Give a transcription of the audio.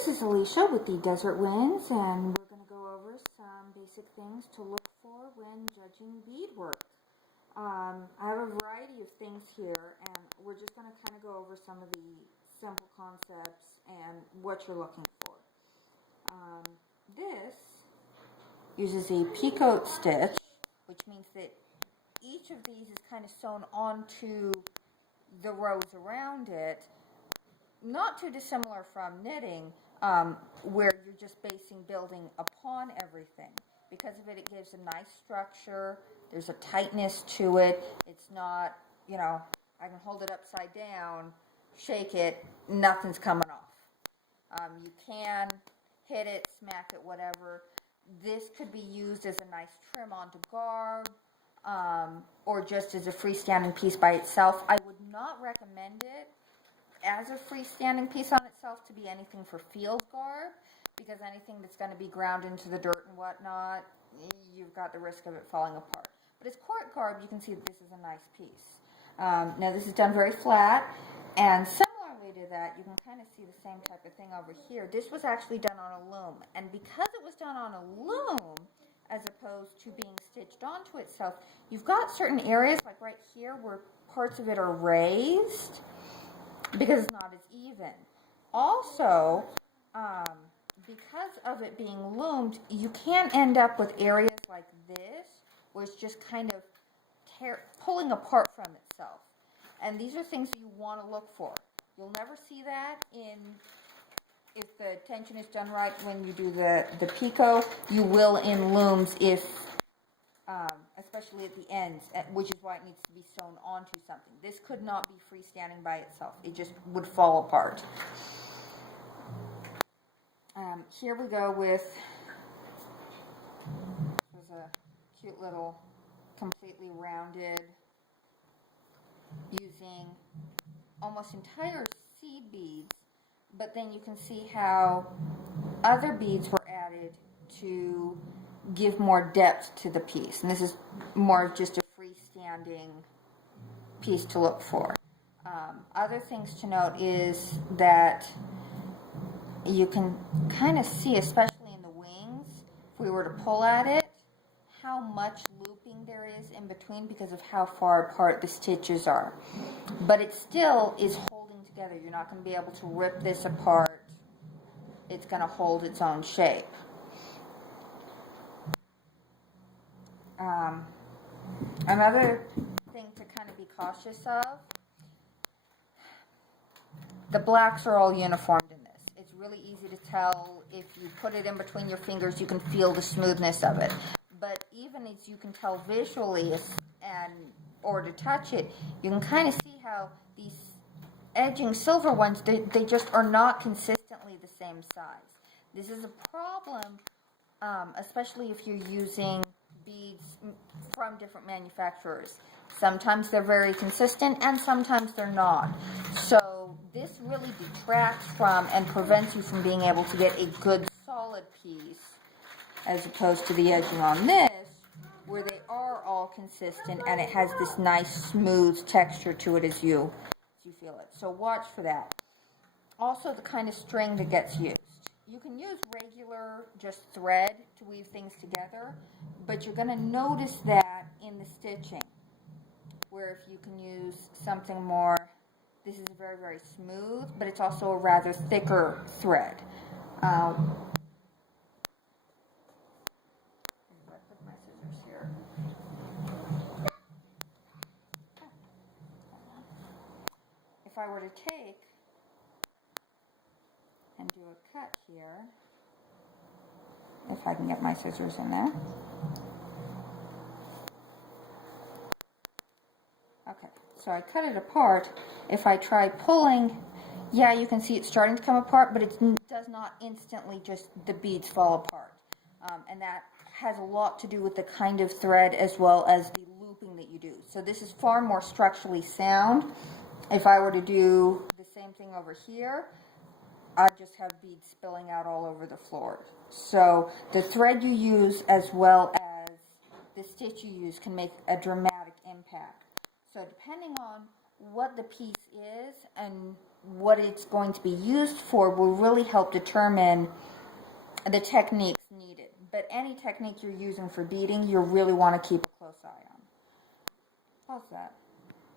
This is Alicia with the Desert Winds, and we're going to go over some basic things to look for when judging beadwork. I have a variety of things here, and we're just going to kind of go over some of the simple concepts and what you're looking for. This uses a picot stitch, which means that each of these is kind of sewn onto the rows around it. Not too dissimilar from knitting, where you're just building upon everything. Because of it, it gives a nice structure. There's a tightness to it. It's not, I can hold it upside down, shake it, nothing's coming off. You can hit it, smack it, whatever. This could be used as a nice trim onto garb, or just as a freestanding piece by itself. I would not recommend it as a freestanding piece on itself to be anything for field garb, because anything that's going to be ground into the dirt and whatnot, you've got the risk of it falling apart. But as court garb, you can see that this is a nice piece. Now this is done very flat, and similarly to that, you can kind of see the same type of thing over here. This was actually done on a loom, and because it was done on a loom, as opposed to being stitched onto itself, you've got certain areas, like right here, where parts of it are raised, because it's not as even. Also, because of it being loomed, you can end up with areas like this, where it's just kind of pulling apart from itself. And these are things that you want to look for. You'll never see that if the tension is done right when you do the picot. You will in looms if, especially at the ends, which is why it needs to be sewn onto something. This could not be freestanding by itself. It just would fall apart. Here we go with, this is a cute little, completely rounded, using almost entire seed beads, but then you can see how other beads were added to give more depth to the piece. And this is more of just a freestanding piece to look for. Other things to note is that you can kind of see, especially in the wings, if we were to pull at it, how much looping there is in between because of how far apart the stitches are. But it still is holding together. You're not going to be able to rip this apart. It's going to hold its own shape. Another thing to kind of be cautious of, the blacks are all uniformed in this. It's really easy to tell. If you put it in between your fingers, you can feel the smoothness of it. But even as you can tell visually or to touch it, you can kind of see how these edging silver ones, they just are not consistently the same size. This is a problem, especially if you're using beads from different manufacturers. Sometimes they're very consistent and sometimes they're not. So this really detracts from and prevents you from being able to get a good solid piece, as opposed to the edging on this, where they are all consistent and it has this nice smooth texture to it as you feel it. So watch for that. Also, the kind of string that gets used. You can use regular just thread to weave things together, but you're going to notice that in the stitching, where if you can use something more, this is very, very smooth, but it's also a rather thicker thread. If I were to take and do a cut here, if I can get my scissors in there. Okay, so I cut it apart. If I try pulling, yeah, you can see it's starting to come apart, but it does not instantly just the beads fall apart. And that has a lot to do with the kind of thread as well as the looping that you do. So this is far more structurally sound. If I were to do the same thing over here, I'd just have beads spilling out all over the floor. So the thread you use as well as the stitch you use can make a dramatic impact. So depending on what the piece is and what it's going to be used for will really help determine the techniques needed. But any technique you're using for beading, you really want to keep a close eye on. How's that?